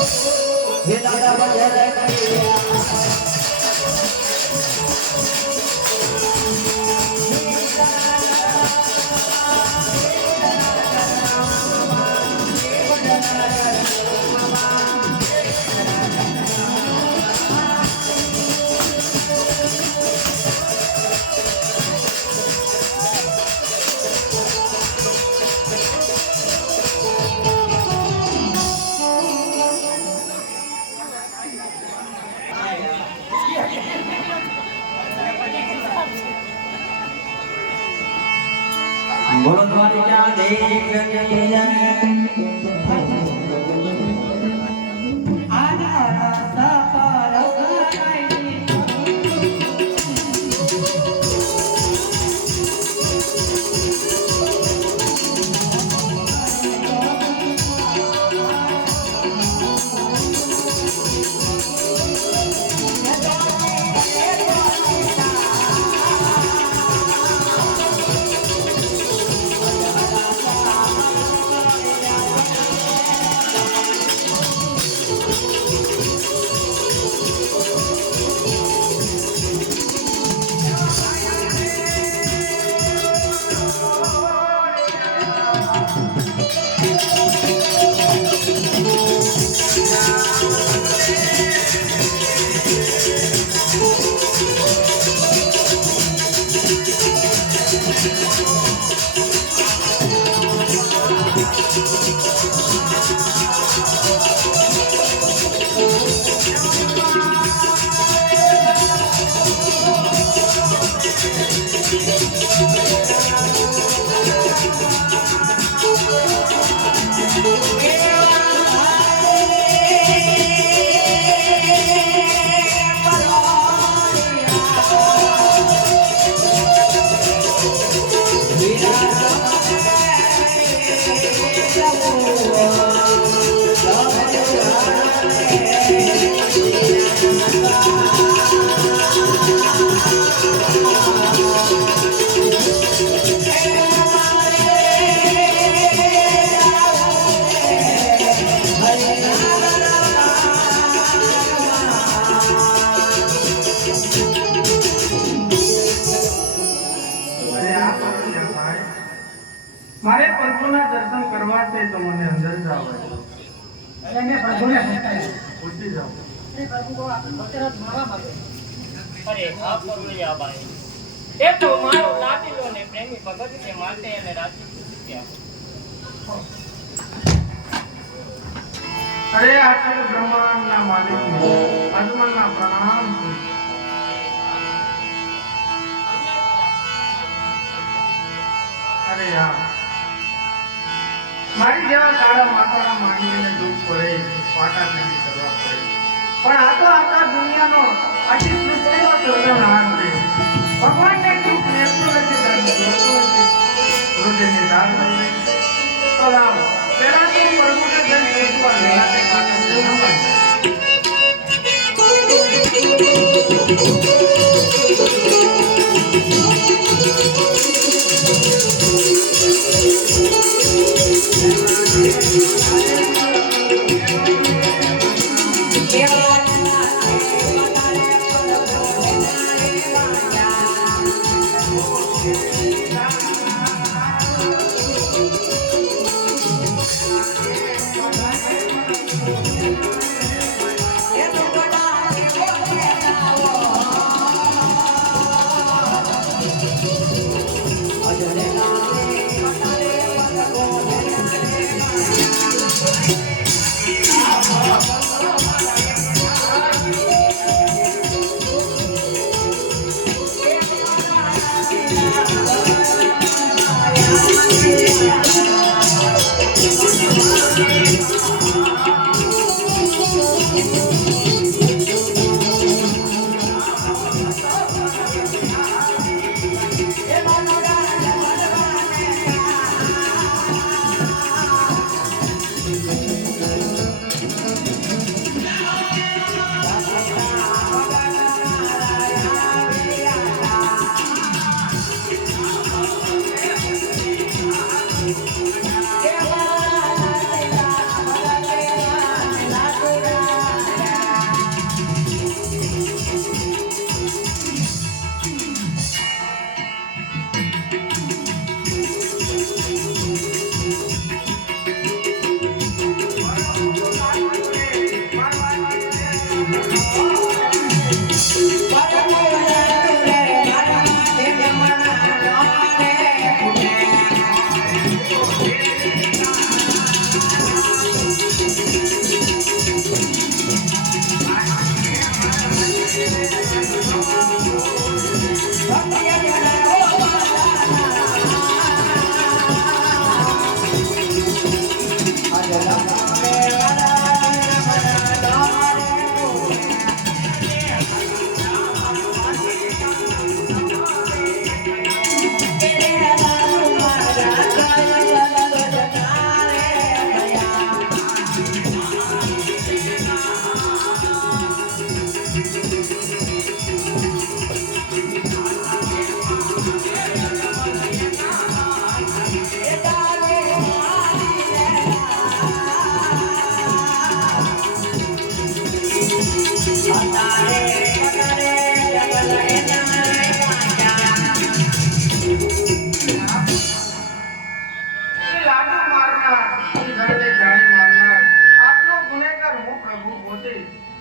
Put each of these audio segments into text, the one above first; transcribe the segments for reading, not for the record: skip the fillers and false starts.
હે દાદા બજરંગી બોલો દ્વારિકા દેવ મારે પ્રભુના દર્શન કરવા છે તો મને અંદર જાવ એટલે મેં પ્રભુને પૂછી જાઉં એ પ્રભુ કો આપણે ભક્તરાજ મારવા માંગે અરે હા પરવૈયા ભાઈ એ તો મારો લાડીલો ને પ્રેમી ભગત છે માટે એને રાજી પૂછ્યા અરે આખરે બ્રહ્માંડના માલિકને અજમલના પ્રણામ છે અરે યાર મારી જેવા કાળા માતાના માનવીને દુઃખ પડે પાટા નથી કરવા પડે પણ આ તો આખા દુનિયાનો આખી સૃષ્ટિનો સર્જનહાર છે ભગવાનને દુઃખ લેતું નથી દર્દ જોતું નથી હૃદયની દાળ લઈ તો લાવ પેલા તો પ્રભુને જન પૂછવા નિરાતે પાટા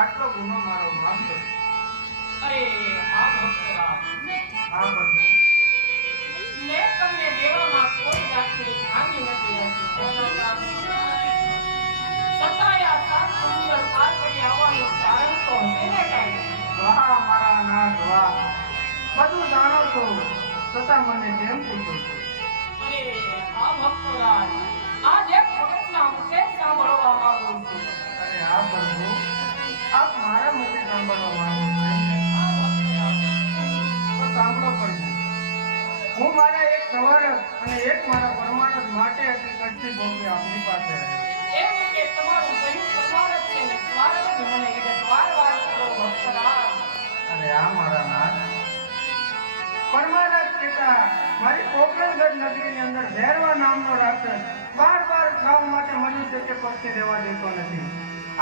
આટલો ગુનો મારો માફ કરો. અરે હા ભક્તરાજ, હા પ્રભુ. મેં તમને દેવામાં કોઈ જાતની ખામી નથી રાખી. છતાંય આ સાત સમુદ્ર પાર કરી આવવાનું કારણ તો એને કાંઈ નથી. વાહ મારા નાથ વાહ. બધું જાણો છો છતાં મને કેમ પૂછો છો? અરે હા ભક્તરાજ, આજ એક વખતના મુખે સાંભળવા માંગુ છું. અરે હા પ્રભુ, આપ મારા મુખે સાંભળવા માંગો છો. હા ભક્તરાજ, તો સાંભળો પ્રભુ. હું મારા એક સવાર અને એક મારા પરમાનંદ માટે આટલી કચ્છી ભોગવી આપની પાસે આવ્યો. એમ કે તમારું કહ્યું પરમાનંદ છે ને સ્વાર્થ મને વિગતવાર વાત કરો ભક્તરાજ. અરે આ મારા નાથ, પરમાનંદ પિતા મારી પોકરણગઢ નગરીની અંદર ભૈરવા નામનો રાક્ષસ બાર ખાવ માટે મનુષ્ય કે પક્ષી રહેવા દેતો નથી.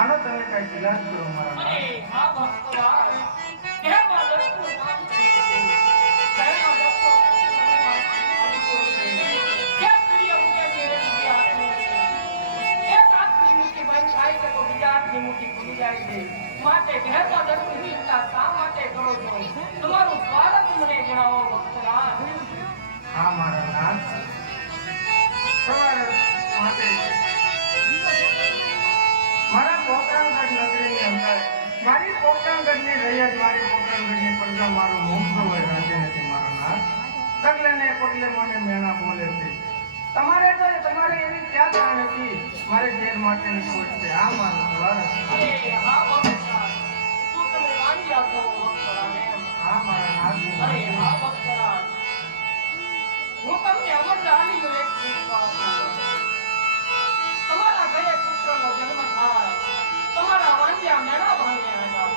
આનો તમે કઈ ઇલાજ કરો મારા નાથ. અરે હા ભક્તરાજ, કહેવા દસનું કામ કરી દીધું. કહેવા દસનું જે સૂર્ય ઉગે છે એ સૂર્ય હાથમાં છે. એક હાથની મુઠ્ઠી બંધ થાય છે તો બીજા હાથની મુઠ્ઠી ખુલી જાય છે. માટે કહેવા દસની ચિંતા શા માટે કરો છો? તમારું સ્વાર્થ મને જણાવો ભક્તરાજ. હા મારા નાથ, સવાર માટે મારા પોકરણગઢ નગરીની અંદર મારી પોકરણગઢની રૈયત મારી પોકરણગઢની પ્રજા મારું મુખ હોય રાજી નથી મારા નાથ. ડગલે ને પગલે મને મેણા બોલે છે. તમારે એવી ક્યાં જાણ હતી મારે ઘેર માટેની ખોટ છે. આ મારું સ્વાર્થ. અરે હા ભક્તરાજ, શું તમે વાંચ્યા છો ભક્તરાજ એમ? હા મારા નાથ, અરે હા ભક્તરાજ, હું તમને અમરલાલીનું એક ગીત આપું. તમારા ઘરે પુત્રનો જન્મ થાય, તમારા વાંજ્યા મેળા ભાંગે આવ્યા.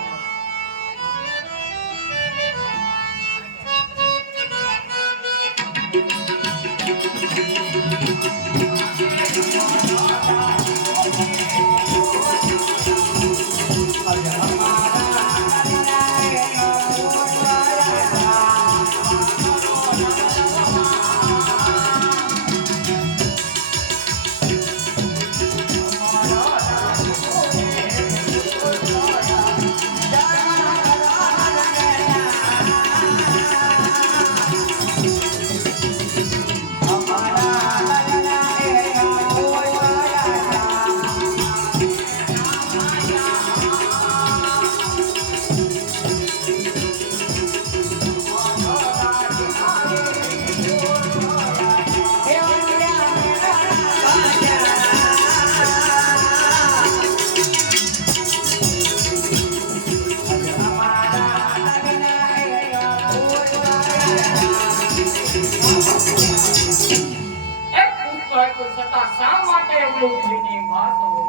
એક પુત્ર હતો છતાં શા માટે એવડી ઉભરીની વાત હોય?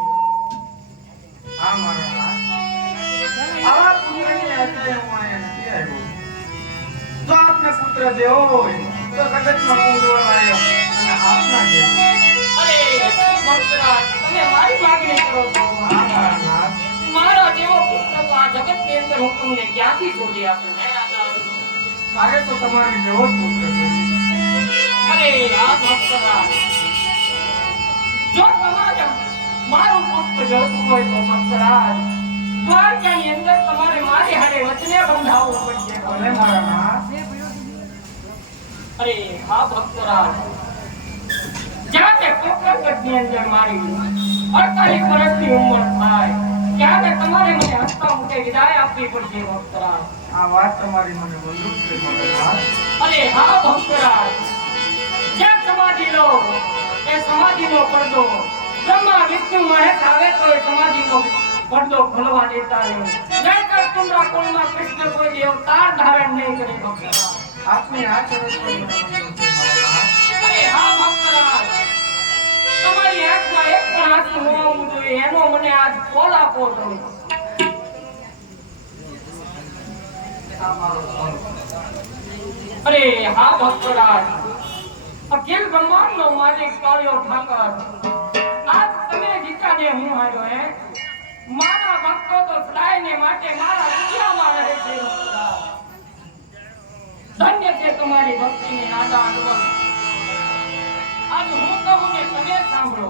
હા મારા નાથ, આવા પુત્રની આશરે હું અહીંયા નથી આવ્યો. જો આપને પુત્ર દેવો હોય તો જગતમાં પૂરવા લાયો અને આપના દેવો. અરે ભક્તરાજ, તમે મારી માગણી કરો છો. હા મારા નાથ, મારા જેવો પુત્ર તો આ જગતની અંદર હું તમને ક્યાંથી શોધી આપું? મારે તો તમારી જેવો જ પુત્ર છે. અરે આ ભક્તરાજ, જો તમારે મારું પુષ્પ જોતું હોય તો ભક્તરાજ, દ્વારકાની અંદર તમારે મારી હારે વચને બંધાવવું પડશે. ભલે મારા નાથ. અરે હા ભક્તરાજ, જ્યાં તે પોકરણગઢની અંદર મારી 48 વર્ષની ઉંમર થાય ત્યારે તમારે મને હસતા મુખે વિદાય આપવી પડશે ભક્તરાજ. આ વાત તમારી મને મંજૂર છે મારા નાથ. અરે હા ભક્તરાજ, જ્યાં સમાધિ લો એ સમાધિનો પડદો બ્રહ્મા વિષ્ણુ મહેશ આવે તો એ સમાધિનો પડદો ખોલવા દેતા નહીં. નહીંતર તુમરા કુળમાં કૃષ્ણ કોઈ દેવ અવતાર ધારણ નહીં કરે ભક્તરાજ. આપની આ શરત પર મને મંજૂર છે મારા નાથ. અરે હા ભક્તરાજ, તમારી આંખમાં એક પણ આંસુ ન આવવું જોઈએ એનો મને આજ કોલ આપો તમે. આ મારો સ્વર. અરે હા ભક્તરાજ, અખિલ બ્રહ્માંડનો માલિક કાળિયો ઠાકર, આજ તમે જીતાને હું હાર્યો હે. મારા ભક્તો તો સદાયને માટે મારા હૃદયમાં રહે છે ભક્તરાજ. ધન્ય છે તમારી ભક્તિની નાદા અનુભવ. આજ હું કહું ને તમે સાંભળો.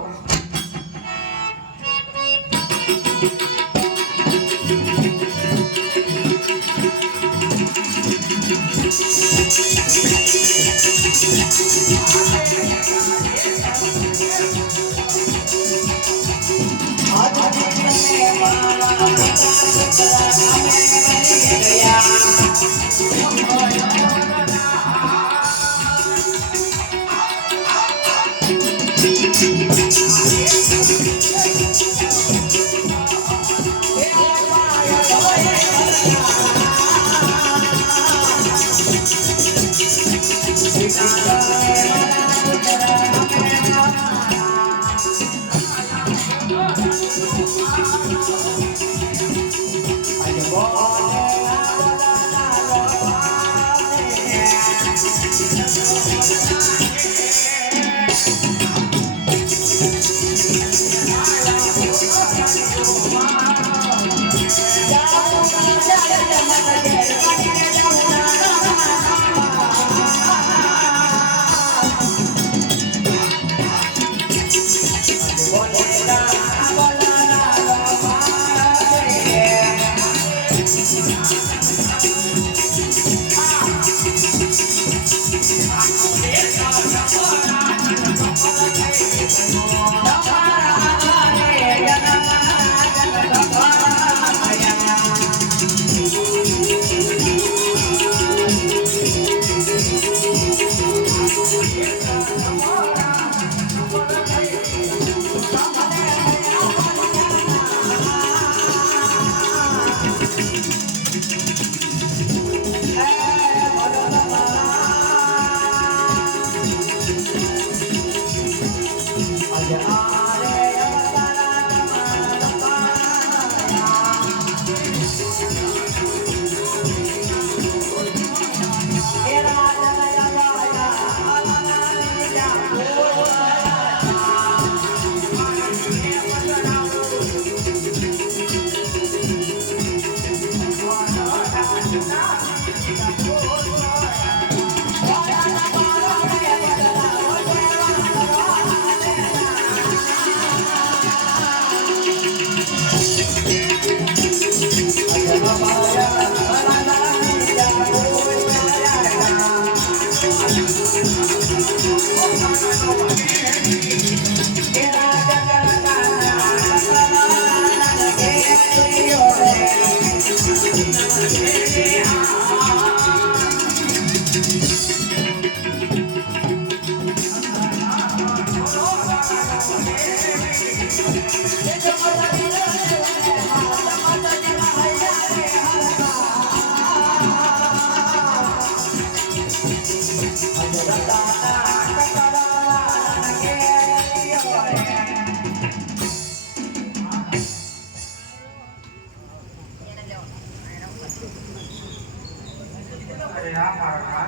અરે આ મારા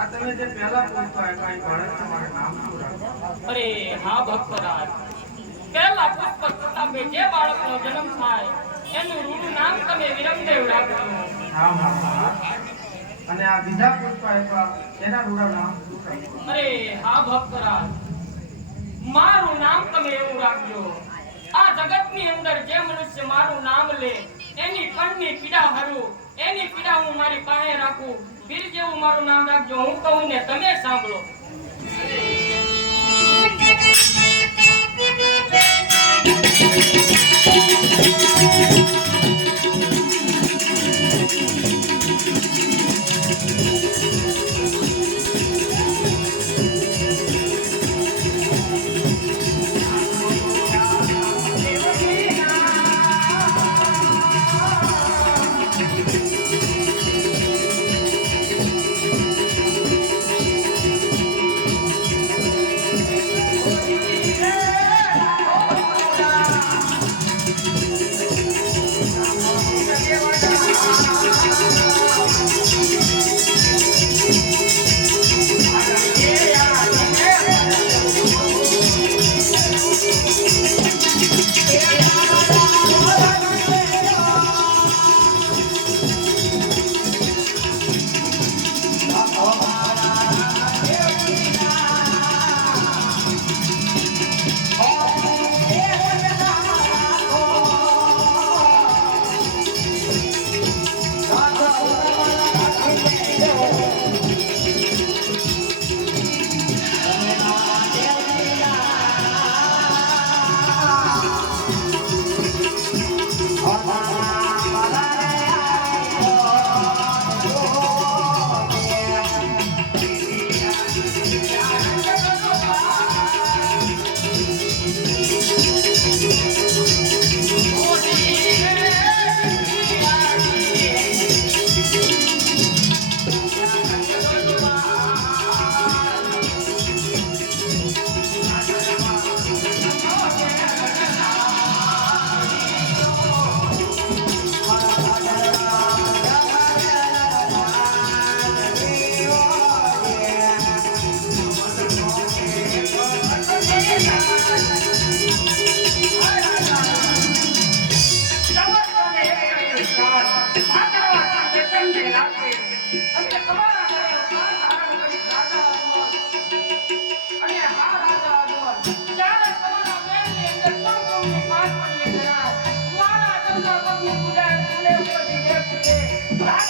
આ તમે જે પહેલા પૂછતા હતા એ બાળક તમારું નામ શું રાખો? અરે હા ભક્તરાજ, પહેલા પુષ્પ પ્રતાપે જે બાળકનો જન્મ થાય એનું રૂડું નામ તમે વિરમદેવ રાખજો. હા મારા અને આ બીજા પૂછતા હતા એના રૂડા નામ શું રાખો? અરે હા ભક્તરાજ, મારું નામ તમે એવું રાખજો, આ જગતની અંદર જે મનુષ્ય મારું નામ લે એની કણની પીડા હરું, એની પીડા હું મારી પાસે રાખું. વીર જેવું મારું નામ રાખજો, હું કહું ને તમે સાંભળો.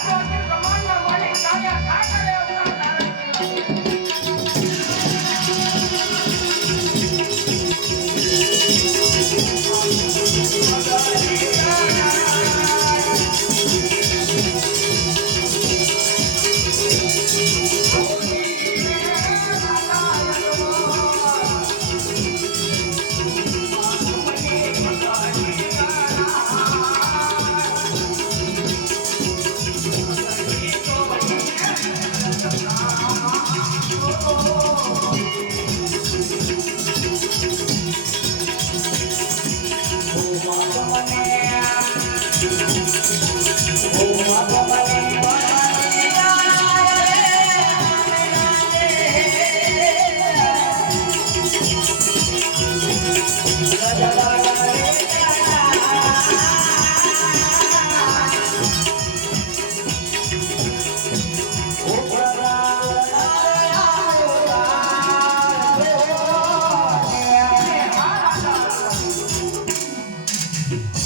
તો બ્રહ્માંડના માલિક કાયા ઠાકરે અવતાર ધારણ કર્યો.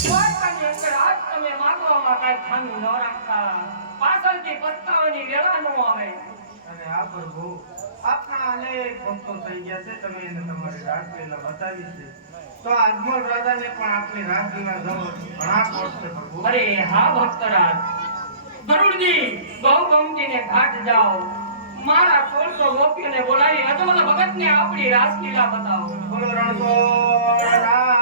વાર્તાની અંદર આજ તમે માંગવામાં કાંઈ ખામી ન રાખતા. પાછળથી પસ્તાવાની વેળા ન આવે. અને આ પ્રભુ આપના અનેક ભક્તો થઈ ગયા છે, તમે એને તમારી રાત પહેલા બતાવી છે. તો આજમલ રાજાને પણ આપની રાજ્યમાં જવો ઘણા કોટ છે પ્રભુ. અરે હા ભક્તરાજ, ગરુડજી ગૌતમજીને ઘાટ જાઓ, મારા 1600 ગોપીઓને બોલાવી અજમલ ભગતને આપણી રાસલીલા બતાવો. બોલો રણછોડ રાજ